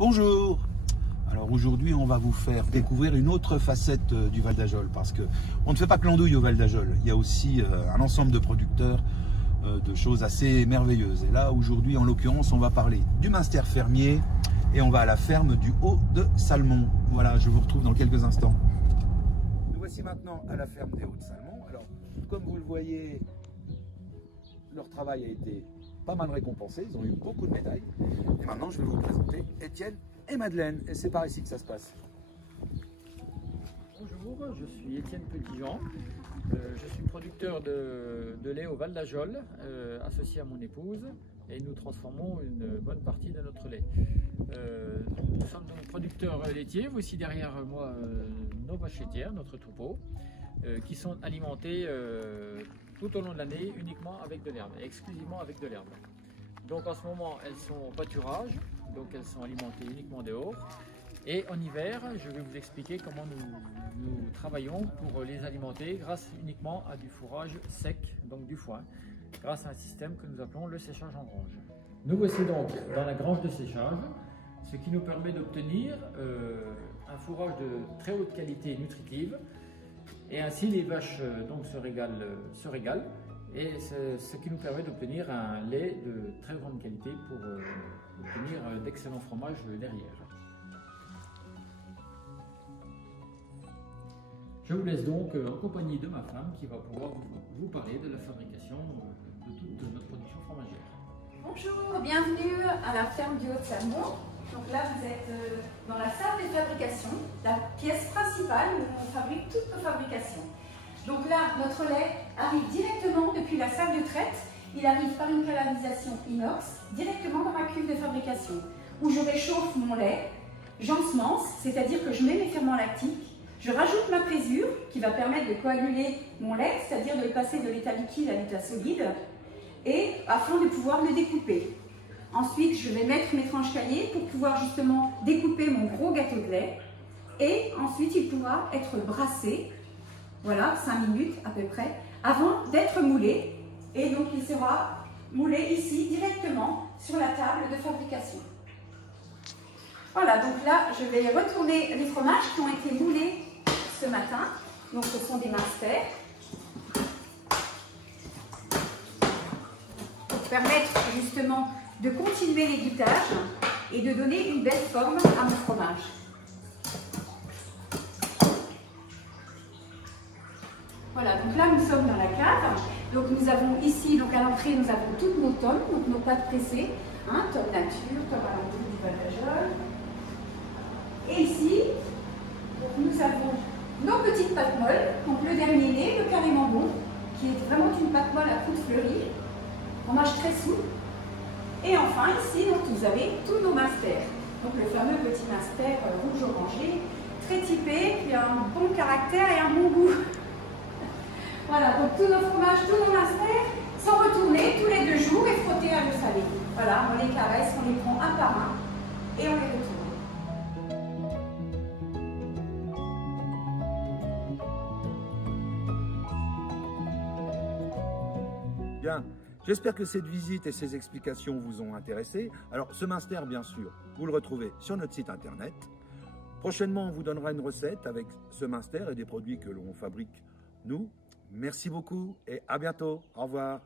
Bonjour. Alors aujourd'hui on va vous faire découvrir une autre facette du Val d'Ajol, parce que on ne fait pas que l'andouille au Val d'Ajol, il y a aussi un ensemble de producteurs de choses assez merveilleuses. Et là aujourd'hui en l'occurrence on va parler du Munster fermier et on va à la ferme du Haut de Salmon. Voilà, je vous retrouve dans quelques instants. Nous voici maintenant à la ferme des Hauts de Salmon. Alors comme vous le voyez, leur travail a été pas mal récompensé, ils ont eu beaucoup de médailles. Et maintenant je vais vous présenter Étienne et Madeleine, et c'est par ici que ça se passe. Bonjour, je suis Étienne Petitjean, je suis producteur de lait au Val d'Ajol, associé à mon épouse, et nous transformons une bonne partie de notre lait. Nous sommes donc producteurs laitiers, voici derrière moi nos vaches laitières, notre troupeau, qui sont alimentées tout au long de l'année uniquement avec de l'herbe, exclusivement avec de l'herbe. Donc en ce moment elles sont au pâturage, donc elles sont alimentées uniquement dehors. Et en hiver, je vais vous expliquer comment nous travaillons pour les alimenter grâce uniquement à du fourrage sec, donc du foin, grâce à un système que nous appelons le séchage en grange. Nous voici donc dans la grange de séchage, ce qui nous permet d'obtenir un fourrage de très haute qualité nutritive. Et ainsi les vaches donc se régalent et c'est ce qui nous permet d'obtenir un lait de très grande qualité pour obtenir d'excellents fromages derrière. Je vous laisse donc en compagnie de ma femme qui va pouvoir vous parler de la fabrication de toute notre production fromagère. Bonjour, bienvenue à la ferme du Haut de Salmon. Donc là, vous êtes dans la salle de fabrication, la pièce principale où on fabrique toutes nos fabrications. Donc là, notre lait arrive directement depuis la salle de traite. Il arrive par une canalisation inox directement dans ma cuve de fabrication où je réchauffe mon lait, j'ensemence, c'est-à-dire que je mets mes ferments lactiques, je rajoute ma présure qui va permettre de coaguler mon lait, c'est-à-dire de le passer de l'état liquide à l'état solide, et afin de pouvoir le découper. Ensuite, je vais mettre mes tranches caillées pour pouvoir justement découper mon gros gâteau de lait. Et ensuite, il pourra être brassé, voilà, 5 minutes à peu près, avant d'être moulé. Et donc, il sera moulé ici, directement, sur la table de fabrication. Voilà, donc là, je vais retourner les fromages qui ont été moulés ce matin. Donc, ce sont des Munster. Pour permettre justement de continuer l'égouttage et de donner une belle forme à mon fromage. Voilà, donc là nous sommes dans la cave. Donc nous avons ici, donc à l'entrée, nous avons toutes nos tomes, donc nos pâtes pressées, hein, tome nature, tome à l'entrée du Val d'Ajol. Et ici, donc, nous avons nos petites pâtes molles, donc le dernier né, le carrément bon, qui est vraiment une pâte molle à croûte fleurie, fromage très souple. Et enfin, ici, donc, vous avez tous nos Munster. Donc, le fameux petit Munster rouge-orangé, très typé, qui a un bon caractère et un bon goût. Voilà, donc tous nos fromages, tous nos Munster sont retournés tous les 2 jours et frottés à l'eau salée. Voilà, on les caresse, on les prend un par un et on les retourne. Bien. J'espère que cette visite et ces explications vous ont intéressé. Alors, ce Munster, bien sûr, vous le retrouvez sur notre site internet. Prochainement, on vous donnera une recette avec ce Munster et des produits que l'on fabrique nous. Merci beaucoup et à bientôt. Au revoir.